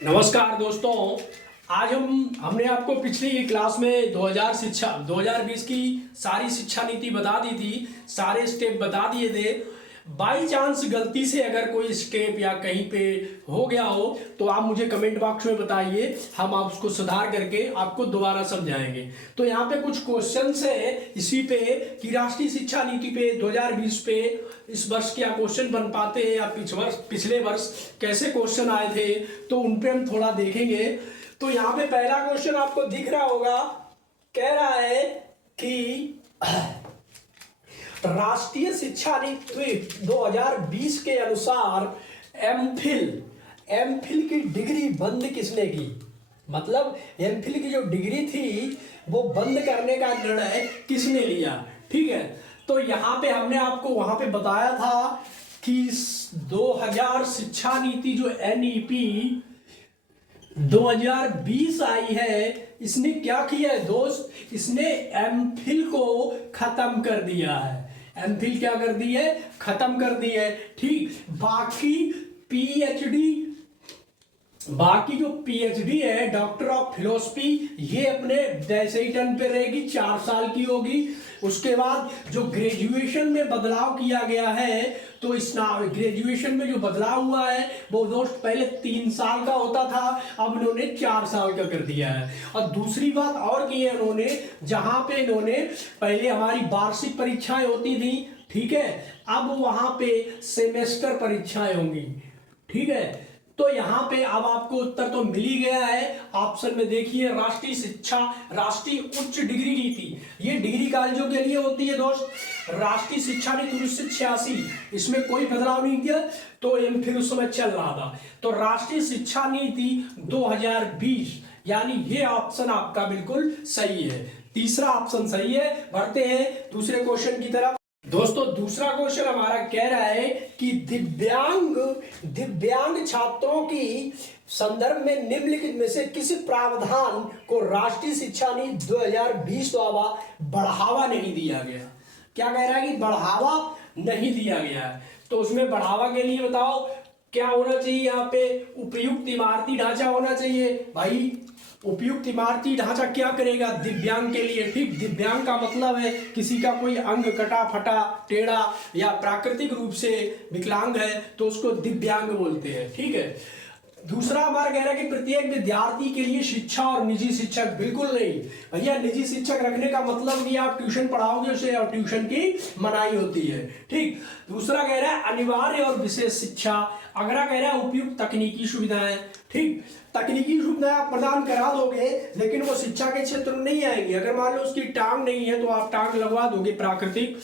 नमस्कार दोस्तों। आज हमने आपको पिछली क्लास में 2020 की सारी शिक्षा नीति बता दी थी, सारे स्टेप बता दिए थे। बाई चांस गलती से अगर कोई स्टेप या कहीं पे हो गया हो तो आप मुझे कमेंट बॉक्स में बताइए, हम आप उसको सुधार करके आपको दोबारा समझाएंगे। तो यहाँ पे कुछ क्वेश्चंस है इसी पे कि राष्ट्रीय शिक्षा नीति पे 2020 पे इस वर्ष क्या क्वेश्चन बन पाते हैं या पिछले वर्ष कैसे क्वेश्चन आए थे, तो उन पे हम थोड़ा देखेंगे। तो यहाँ पे पहला क्वेश्चन आपको दिख रहा होगा, कह रहा है कि राष्ट्रीय शिक्षा नीति 2020 के अनुसार एमफिल की डिग्री बंद किसने की। मतलब एमफिल की जो डिग्री थी वो बंद करने का निर्णय किसने लिया। ठीक है, तो यहाँ पे हमने आपको वहां पे बताया था कि 2000 शिक्षा नीति जो एनईपी 2020 आई है, इसने क्या किया है दोस्त, इसने एमफिल को खत्म कर दिया है। एमफिल क्या कर दी है, खत्म कर दी है। ठीक, बाकी जो पीएचडी है डॉक्टर ऑफ फिलोसफी, ये अपने वैसे ही टर्न पे रहेगी, 4 साल की होगी। उसके बाद जो ग्रेजुएशन में बदलाव किया गया है, तो इस ग्रेजुएशन में जो बदलाव हुआ है वो दोस्त पहले 3 साल का होता था, अब इन्होंने 4 साल का कर दिया है। और दूसरी बात और की है इन्होंने, जहां पे इन्होंने पहले हमारी वार्षिक परीक्षाएं होती थी, ठीक है, अब वहां पे सेमेस्टर परीक्षाएं होंगी। ठीक है, तो यहाँ पे अब आपको उत्तर तो मिल ही गया है। ऑप्शन में देखिए, राष्ट्रीय उच्च डिग्री नीति, ये डिग्री कॉलेजों के लिए होती है दोस्त। राष्ट्रीय शिक्षा नीति 1986, इसमें कोई बदलाव नहीं किया, तो एमफिल उस समय चल रहा था। तो राष्ट्रीय शिक्षा नीति 2020, यानी ये ऑप्शन आपका बिल्कुल सही है। तीसरा ऑप्शन सही है। बढ़ते हैं दूसरे क्वेश्चन की तरफ। दोस्तों, दूसरा क्वेश्चन हमारा कह रहा है कि दिव्यांग छात्रों की संदर्भ में निम्नलिखित में से किस प्रावधान को राष्ट्रीय शिक्षा नीति 2020 द्वारा बढ़ावा नहीं दिया गया। क्या कह रहा है कि बढ़ावा नहीं दिया गया है, तो उसमें बढ़ावा के लिए बताओ क्या होना चाहिए। यहाँ पे उपयुक्त इमारती ढांचा होना चाहिए। भाई, उपयुक्त इमारती ढांचा क्या करेगा दिव्यांग के लिए। ठीक, दिव्यांग का मतलब है किसी का कोई अंग कटा फटा टेढ़ा या प्राकृतिक रूप से विकलांग है तो उसको दिव्यांग बोलते हैं। ठीक है, दूसरा हमारा कह रहा है कि प्रत्येक विद्यार्थी के लिए शिक्षा और निजी शिक्षक। बिल्कुल नहीं भैया, निजी शिक्षक रखने का मतलब नहीं आप ट्यूशन पढ़ाओगे उसे, और ट्यूशन की मनाही होती है। ठीक, दूसरा कह रहा है अनिवार्य और विशेष शिक्षा। अगला कह रहा है उपयुक्त तकनीकी सुविधाएं। ठीक, तकनीकी सुविधाएं आप प्रदान करा दोगे, लेकिन वो शिक्षा के क्षेत्र में नहीं आएंगी। अगर मान लो उसकी टांग नहीं है तो आप टांग लगवा दोगे प्राकृतिक।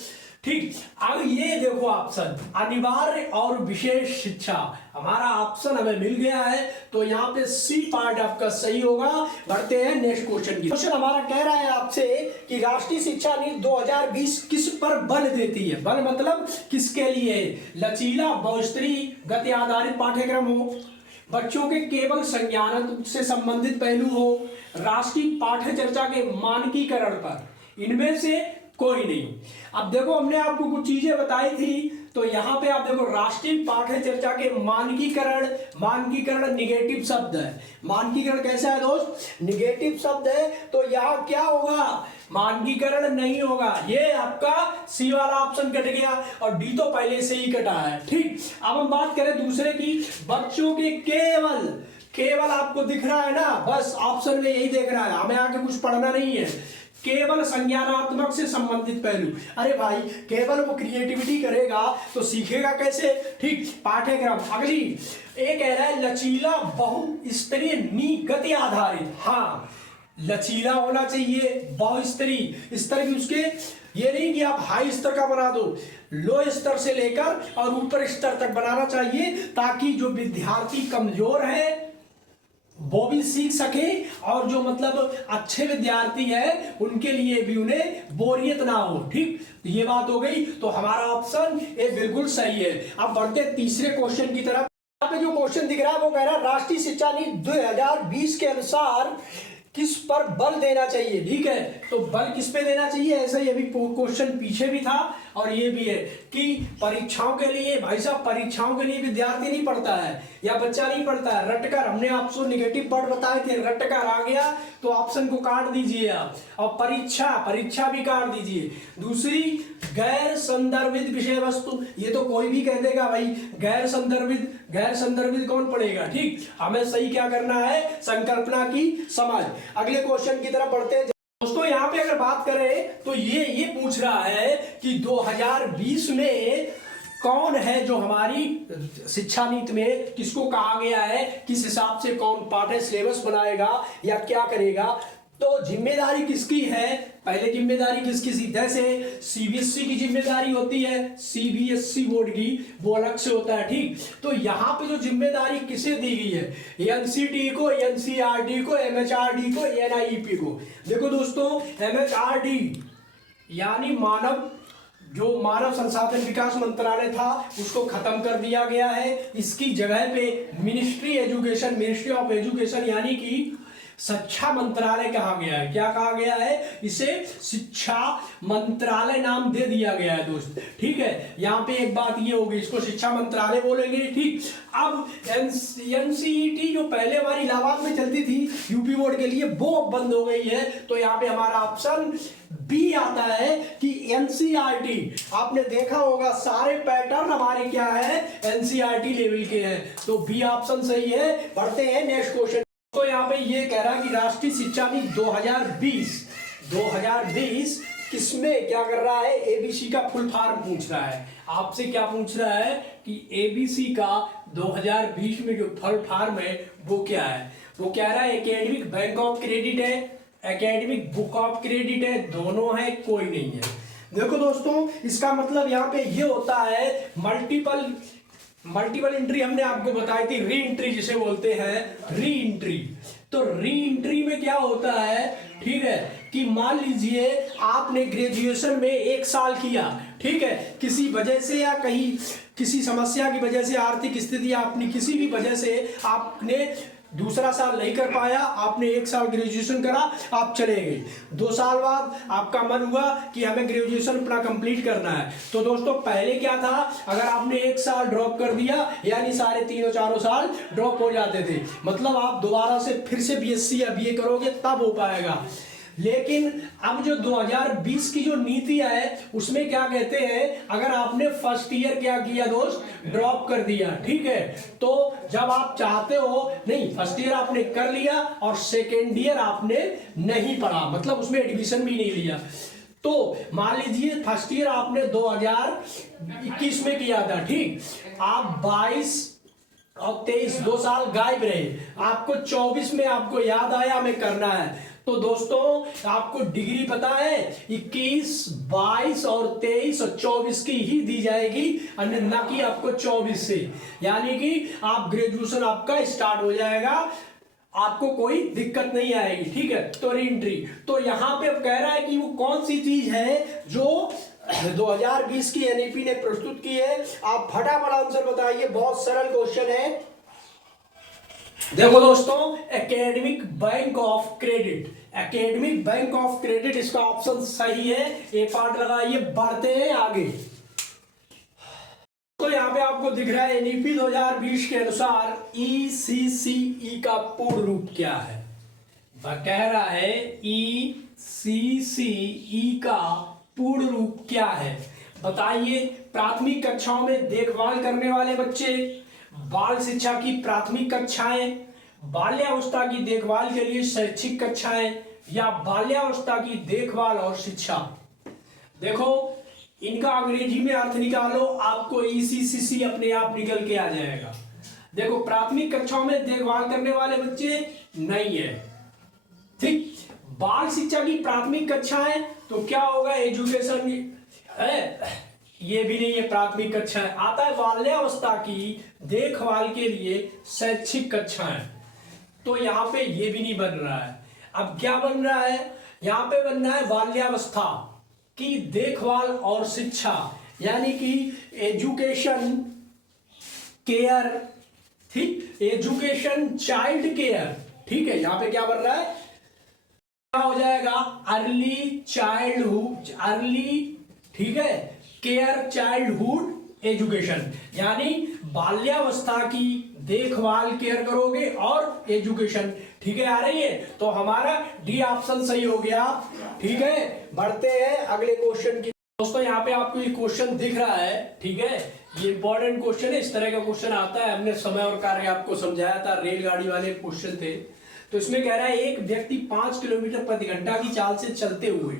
ठीक, अब ये देखो ऑप्शन अनिवार्य और विशेष शिक्षा, हमारा ऑप्शन हमें मिल गया है, तो यहाँ पे सी पार्ट आपका सही होगा। बढ़ते हैं नेक्स्ट क्वेश्चन की। क्वेश्चन हमारा कह रहा है आपसे कि राष्ट्रीय शिक्षा नीति 2020 किस पर बल देती है। बल मतलब किसके लिए। लचीला बहुस्तरीय गति आधारित पाठ्यक्रम हो, बच्चों के केवल संज्ञान से संबंधित पहलू हो, राष्ट्रीय पाठ्य चर्चा के मानकीकरण पर, इनमें से कोई नहीं। अब देखो, हमने आपको कुछ चीजें बताई थी, तो यहाँ पे आप देखो राष्ट्रीय पाठ्य चर्चा के मानकीकरण निगेटिव शब्द है। मानकीकरण कैसा है दोस्त, निगेटिव शब्द है, तो यहाँ क्या होगा, मानकीकरण नहीं होगा। ये आपका सी वाला ऑप्शन कट गया, और डी तो पहले से ही कटा है। ठीक, अब हम बात करें दूसरे की, बच्चों के केवल आपको दिख रहा है ना, बस ऑप्शन में यही देख रहा है, हमें आगे कुछ पढ़ना नहीं है। केवल संज्ञानात्मक से संबंधित पहलू। अरे भाई, केवल वो क्रिएटिविटी करेगा तो सीखेगा कैसे। ठीक, पाठ्यक्रम। अगली एक कह रहा है लचीला बहुस्तरीय गति आधारित। हाँ, लचीला होना चाहिए, बहुस्तरीय स्तर भी उसके, ये नहीं कि आप हाई स्तर का बना दो, लो स्तर से लेकर और ऊपर स्तर तक बनाना चाहिए, ताकि जो विद्यार्थी कमजोर है वो भी सीख सके, और जो मतलब अच्छे विद्यार्थी है उनके लिए भी उन्हें बोरियत ना हो। ठीक, ये बात हो गई, तो हमारा ऑप्शन ए बिल्कुल सही है। अब बढ़ते तीसरे क्वेश्चन की तरफ। यहाँ पे जो क्वेश्चन दिख रहा है वो कह रहा है राष्ट्रीय शिक्षा नीति 2020 के अनुसार किस पर बल देना चाहिए। ठीक है, तो बल किस पे देना चाहिए, ऐसा ही अभी क्वेश्चन पीछे भी था, और ये भी है कि परीक्षाओं के लिए, भाई साहब परीक्षाओं के लिए विद्यार्थी नहीं पढ़ता है या बच्चा नहीं पढ़ता है, रटकर, हमने आपको नेगेटिव वर्ड बताए थे, रटकर आ गया तो ऑप्शन को काट दीजिए आप, और परीक्षा भी काट दीजिए। दूसरी, गैर संदर्भित विषय वस्तु, ये तो कोई भी कह देगा भाई, गैर संदर्भित कौन पढ़ेगा, ठीक। हमें सही क्या करना है, संकल्पना की समझ। अगले क्वेश्चन की तरफ बढ़ते हैं दोस्तों। यहाँ पे अगर बात करें तो ये पूछ रहा है कि 2020 में कौन है जो हमारी शिक्षा नीति में किसको कहा गया है, किस हिसाब से कौन पाठ्य सिलेबस बनाएगा या क्या करेगा, तो जिम्मेदारी किसकी है, पहले जिम्मेदारी किसकी थी, जैसे सीबीएसई की जिम्मेदारी होती है, सीबीएसई बोर्ड की, वो अलग से होता है, ठीक। तो यहाँ पे जो जिम्मेदारी किसे दी गई है, एनसीटी को, एनसीईआरटी को, एमएचआरडी को, एनआईईपी को। देखो दोस्तों, एमएचआरडी यानी मानव संसाधन विकास मंत्रालय था, उसको खत्म कर दिया गया है। इसकी जगह पे मिनिस्ट्री ऑफ एजुकेशन यानी कि शिक्षा मंत्रालय कहा गया है। क्या कहा गया है, इसे शिक्षा मंत्रालय नाम दे दिया गया है दोस्त, ठीक है। यहाँ पे एक बात ये होगी, इसको शिक्षा मंत्रालय बोलेंगे, ठीक। अब एनसीईटी जो पहले हमारी इलाहाबाद में चलती थी यूपी बोर्ड के लिए, वो अब बंद हो गई है। तो यहाँ पे हमारा ऑप्शन बी आता है कि एनसीईआरटी। आपने देखा होगा सारे पैटर्न हमारे क्या है, एनसीईआरटी लेवल के हैं, तो बी ऑप्शन सही है। बढ़ते हैं नेक्स्ट क्वेश्चन। तो यहाँ पे ये कह रहा है कि राष्ट्रीय शिक्षा नीति 2020 किसमें क्या कर रहा है, एबीसी का फुल फॉर्म पूछ रहा है आपसे। क्या पूछ रहा है कि एबीसी का 2020 में जो फुल फॉर्म है वो क्या है। वो कह रहा है एकेडमिक बैंक ऑफ क्रेडिट है, एकेडमिक बुक ऑफ क्रेडिट है, दोनों है, कोई नहीं है। देखो दोस्तों, इसका मतलब यहाँ पे ये होता है मल्टीपल एंट्री हमने आपको बताई थी, री एंट्री जिसे बोलते हैं, री एंट्री। तो री एंट्री में क्या होता है, ठीक है, कि मान लीजिए आपने ग्रेजुएशन में 1 साल किया, ठीक है, किसी वजह से या कहीं किसी समस्या की वजह से, आर्थिक स्थिति अपनी किसी भी वजह से आपने दूसरा साल नहीं कर पाया, आपने 1 साल ग्रेजुएशन करा, आप चले गए। 2 साल बाद आपका मन हुआ कि हमें ग्रेजुएशन अपना कंप्लीट करना है। तो दोस्तों पहले क्या था, अगर आपने 1 साल ड्रॉप कर दिया यानी सारे 3-4 साल ड्रॉप हो जाते थे, मतलब आप दोबारा से फिर से बीएससी या बीए करोगे तब हो पाएगा। लेकिन अब जो 2020 की जो नीति है उसमें क्या कहते हैं, अगर आपने फर्स्ट ईयर क्या किया दोस्त, ड्रॉप कर दिया, ठीक है, तो जब आप चाहते हो, नहीं फर्स्ट ईयर आपने कर लिया और सेकेंड ईयर आपने नहीं पढ़ा, मतलब उसमें एडमिशन भी नहीं लिया, तो मान लीजिए फर्स्ट ईयर आपने 2021 में किया था, ठीक, आप 22 और 23 2 साल गायब रहे, आपको 24 में आपको याद आया हमें करना है। तो दोस्तों आपको डिग्री पता है 21, 22 और 23 और 24 की ही दी जाएगी, अन्य ना कि आपको 24 से, यानी कि आप ग्रेजुएशन आपका स्टार्ट हो जाएगा, आपको कोई दिक्कत नहीं आएगी, ठीक है। तो री एंट्री, तो यहाँ पे अब कह रहा है कि वो कौन सी चीज है जो 2020 की एनईपी ने प्रस्तुत की है। आप फटाफट आंसर बताइए, बहुत सरल क्वेश्चन है। देखो दोस्तों, academic bank of credit, academic bank of credit इसका ऑप्शन सही है। एक पार्ट लगाइए, बढ़ते हैं आगे। तो यहाँ पे आपको दिख रहा है एनईपी 2020 के अनुसार ईसीसीई का पूर्ण रूप क्या है। वह कह रहा है ईसीसीई का पूर्ण रूप क्या है, बताइए। प्राथमिक कक्षाओं में देखभाल करने वाले बच्चे, बाल शिक्षा की प्राथमिक कक्षाएं, बाल्यावस्था की देखभाल के लिए शैक्षिक कक्षाएं, या बाल्यावस्था की देखभाल और शिक्षा। देखो इनका अंग्रेजी में अर्थ निकालो, आपको ईसीसीसी अपने आप निकल के आ जाएगा। देखो प्राथमिक कक्षाओं में देखभाल करने वाले बच्चे नहीं है, ठीक। बाल शिक्षा की प्राथमिक कक्षाएं तो क्या होगा, एजुकेशन है, ये भी नहीं है प्राथमिक कक्षा है। आता है बाल्यावस्था की देखभाल के लिए शैक्षिक कक्षाएं, तो यहाँ पे ये भी नहीं बन रहा है। अब क्या बन रहा है, यहाँ पे बन रहा है बाल्यावस्था की देखभाल और शिक्षा, यानी कि एजुकेशन केयर, ठीक, एजुकेशन चाइल्ड केयर, ठीक है। यहाँ पे क्या बन रहा है, क्या हो जाएगा, अर्ली चाइल्डहुड, अर्ली, ठीक है, केयर चाइल्डहुड एजुकेशन, यानी बाल्यावस्था की देखभाल केयर करोगे और एजुकेशन। ठीक है, आ रही है। तो हमारा डी ऑप्शन सही हो गया। ठीक है, बढ़ते हैं अगले क्वेश्चन की। दोस्तों यहाँ पे आपको ये क्वेश्चन दिख रहा है, ठीक है, ये इंपॉर्टेंट क्वेश्चन है। इस तरह का क्वेश्चन आता है, हमने समय और कार्य आपको समझाया था, रेलगाड़ी वाले क्वेश्चन थे। तो इसमें कह रहा है एक व्यक्ति 5 किलोमीटर प्रति घंटा की चाल से चलते हुए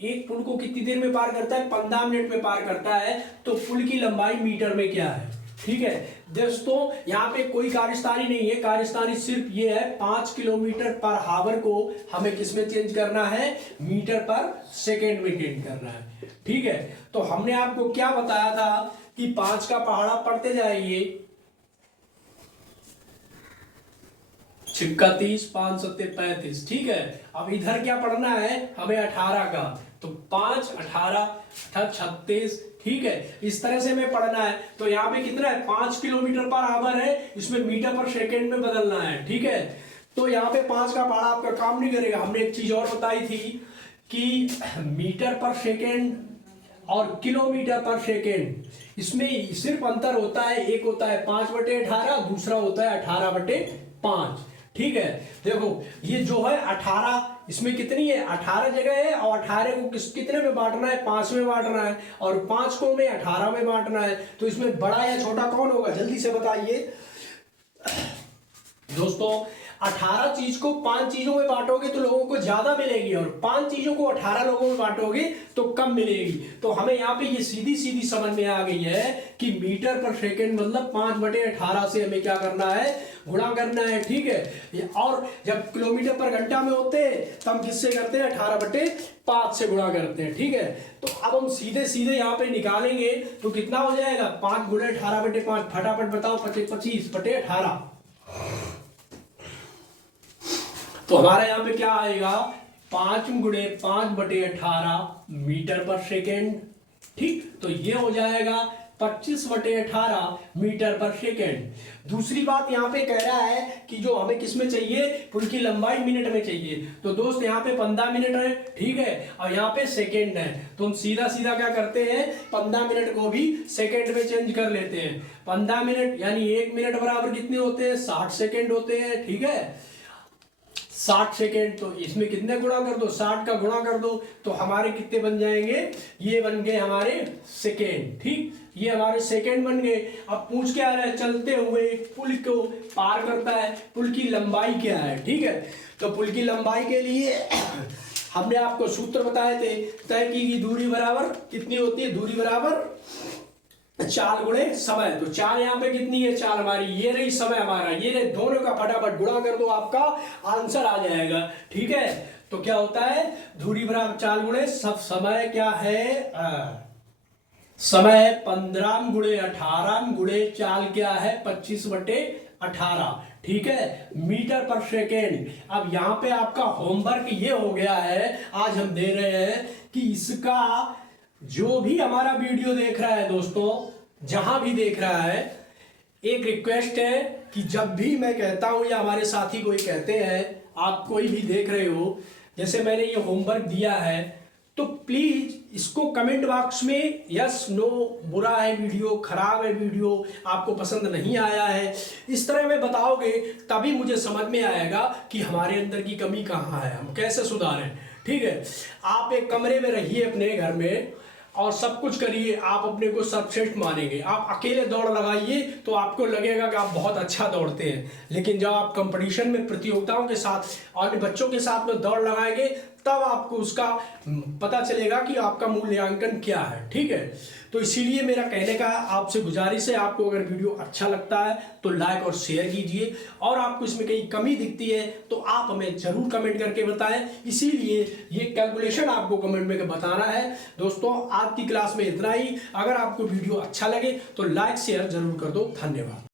एक पुल को कितनी देर में पार करता है? 15 मिनट में पार करता है। तो पुल की लंबाई मीटर में क्या है? ठीक है दोस्तों, यहाँ पे कोई कार्यस्थानी नहीं है, कार्यस्थानी सिर्फ ये है 5 किलोमीटर पर हावर को हमें किसमें चेंज करना है? मीटर पर सेकेंड में चेंज करना है। ठीक है, तो हमने आपको क्या बताया था कि 5 का पहाड़ा पढ़ते जाइए, 6 का 30, 5 सत्ते 35। ठीक है, अब इधर क्या पढ़ना है हमें? 18 का। तो 5 18 36। ठीक है, इस तरह से हमें पढ़ना है। तो यहाँ पे कितना है? 5 किलोमीटर पर आवर है, इसमें मीटर पर सेकेंड में बदलना है। ठीक है, तो यहाँ पे 5 का पहाड़ा आपका काम नहीं करेगा। हमने एक चीज और बताई थी कि मीटर पर सेकेंड और किलोमीटर पर सेकेंड, इसमें सिर्फ अंतर होता है। एक होता है 5/18, दूसरा होता है 18/5। ठीक है, देखो ये जो है 18, इसमें कितनी है? 18 जगह है, और 18 को कितने में बांटना है? 5 में बांटना है, और 5 को में 18 में बांटना है। तो इसमें बड़ा या छोटा कौन होगा? जल्दी से बताइए दोस्तों। 18 चीज को 5 चीजों में बांटोगे तो लोगों को ज्यादा मिलेगी, और 5 चीजों को 18 लोगों में बांटोगे तो कम मिलेगी। तो हमें यहाँ पे ये सीधी सीधी समझ में आ गई है कि मीटर पर सेकेंड मतलब 5/18 से हमें क्या करना है? गुणा करना है। ठीक है, और जब किलोमीटर पर घंटा में होते हैं तो हम किससे करते हैं? 18/5 से गुणा करते हैं। ठीक है, तो अब हम सीधे सीधे यहाँ पे निकालेंगे तो कितना हो जाएगा? 5 × 18/5। फटाफट बताओ, 25/18। तो हमारा यहाँ पे क्या आएगा? 5 × 5/18 मीटर पर सेकेंड। ठीक, तो ये हो जाएगा 25/18 मीटर पर सेकेंड। दूसरी बात यहाँ पे कह रहा है कि जो हमें किसमें चाहिए? पुल की लंबाई मिनट में चाहिए। तो दोस्त यहाँ पे 15 मिनट है, ठीक है, और यहाँ पे सेकेंड है। तो हम सीधा सीधा क्या करते हैं? 15 मिनट को भी सेकेंड में चेंज कर लेते हैं। 15 मिनट यानी 1 मिनट बराबर कितने होते हैं? 60 सेकेंड होते हैं। ठीक है, 60 सेकेंड। तो इसमें कितने गुणा कर दो? 60 का गुणा कर दो, तो हमारे कितने बन जाएंगे? ये बन गए हमारे सेकेंड। ठीक, ये हमारे सेकेंड बन गए। अब पूछ क्या रहा है? चलते हुए पुल को पार करता है, पुल की लंबाई क्या है? ठीक है, तो पुल की लंबाई के लिए हमने आपको सूत्र बताए थे। तय की गई दूरी बराबर कितनी होती है? दूरी बराबर चाल गुणे समय। तो चाल यहाँ पे कितनी है? चाल हमारी ये रही, समय हमारा ये रही। दोनों का फटाफट गुणा कर दो, आपका आंसर आ जाएगा। ठीक है, तो क्या होता है? दूरी बराबर चाल गुणे सब। समय क्या है? समय 15 × 18 गुणे चाल क्या है? 25/18। ठीक है, मीटर पर सेकेंड। अब यहाँ पे आपका होमवर्क ये हो गया है, आज हम दे रहे हैं कि इसका जो भी हमारा वीडियो देख रहा है दोस्तों, जहां भी देख रहा है, एक रिक्वेस्ट है कि जब भी मैं कहता हूं या हमारे साथी कोई कहते हैं, आप कोई भी देख रहे हो, जैसे मैंने ये होमवर्क दिया है, तो प्लीज इसको कमेंट बॉक्स में यस नो, बुरा है वीडियो, खराब है वीडियो, आपको पसंद नहीं आया है, इस तरह में बताओगे, तभी मुझे समझ में आएगा कि हमारे अंदर की कमी कहाँ है, हम कैसे सुधारें। ठीक है, आप एक कमरे में रहिए अपने घर में और सब कुछ करिए, आप अपने को सर्वश्रेष्ठ मानेंगे। आप अकेले दौड़ लगाइए तो आपको लगेगा कि आप बहुत अच्छा दौड़ते हैं, लेकिन जब आप कंपटीशन में, प्रतियोगिताओं के साथ और बच्चों के साथ में दौड़ लगाएंगे, तब आपको उसका पता चलेगा कि आपका मूल्यांकन क्या है। ठीक है, तो इसीलिए मेरा कहने का आपसे गुजारिश है, आपको अगर वीडियो अच्छा लगता है तो लाइक और शेयर कीजिए, और आपको इसमें कहीं कमी दिखती है तो आप हमें जरूर कमेंट करके बताएं। इसीलिए ये कैलकुलेशन आपको कमेंट में बताना है। दोस्तों आज की क्लास में इतना ही। अगर आपको वीडियो अच्छा लगे तो लाइक शेयर जरूर कर दो। धन्यवाद।